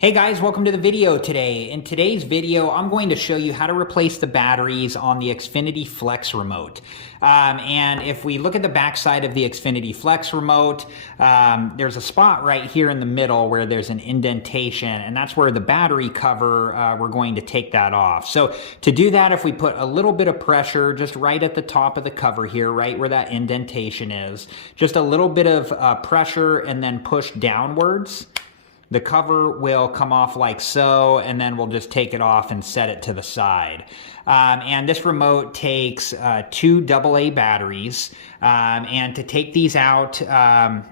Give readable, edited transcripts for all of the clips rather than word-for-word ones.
Hey guys, welcome to the video today. In today's video, I'm going to show you how to replace the batteries on the Xfinity Flex remote. And if we look at the back side of the Xfinity Flex remote, there's a spot right here in the middle where there's an indentation, and that's where the battery cover, we're going to take that off. So to do that, if we put a little bit of pressure just right at the top of the cover here, right where that indentation is, just a little bit of pressure and then push downwards, the cover will come off like so, and then we'll just take it off and set it to the side. And this remote takes two AA batteries. And to take these out,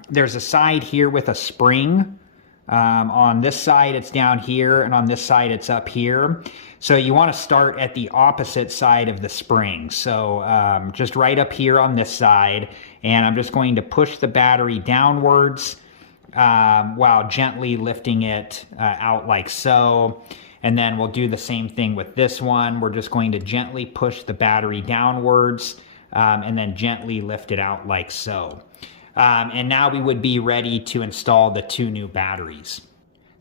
there's a side here with a spring. On this side, it's down here, and on this side, it's up here. So you want to start at the opposite side of the spring. So just right up here on this side, and I'm just going to push the battery downwards while gently lifting it out like so. And then we'll do the same thing with this one. We're just going to gently push the battery downwards and then gently lift it out like so. And now we would be ready to install the two new batteries.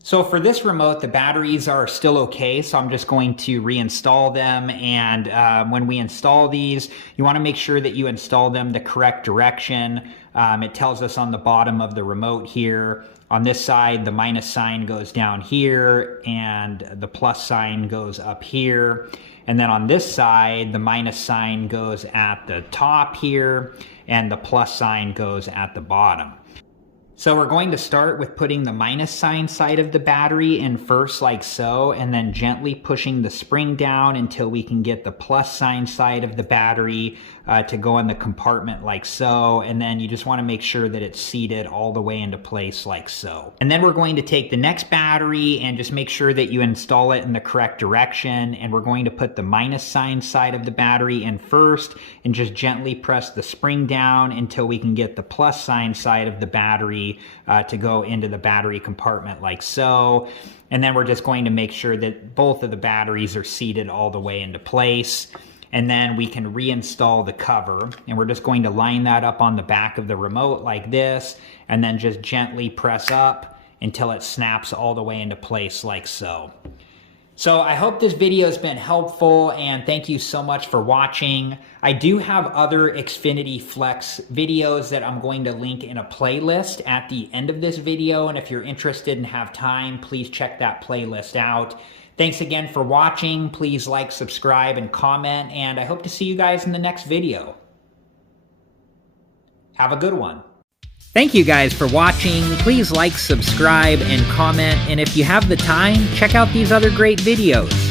So for this remote, the batteries are still okay, so I'm just going to reinstall them. And when we install these, you want to make sure that you install them the correct direction. It tells us on the bottom of the remote here. On this side, the minus sign goes down here, and the plus sign goes up here. And then on this side, the minus sign goes at the top here, and the plus sign goes at the bottom. So we're going to start with putting the minus sign side of the battery in first like so, and then gently pushing the spring down until we can get the plus sign side of the battery to go in the compartment like so. And then you just want to make sure that it's seated all the way into place like so. And then we're going to take the next battery and just make sure that you install it in the correct direction. And we're going to put the minus sign side of the battery in first and just gently press the spring down until we can get the plus sign side of the battery to go into the battery compartment like so. And then we're just going to make sure that both of the batteries are seated all the way into place. And then we can reinstall the cover, and we're just going to line that up on the back of the remote like this, and then just gently press up until it snaps all the way into place like so. So I hope this video has been helpful, and thank you so much for watching. I do have other Xfinity Flex videos that I'm going to link in a playlist at the end of this video, and if you're interested and have time, please check that playlist out. Thanks again for watching. Please like, subscribe, and comment, and I hope to see you guys in the next video. Have a good one. Thank you guys for watching. Please like, subscribe, and comment, and if you have the time, check out these other great videos.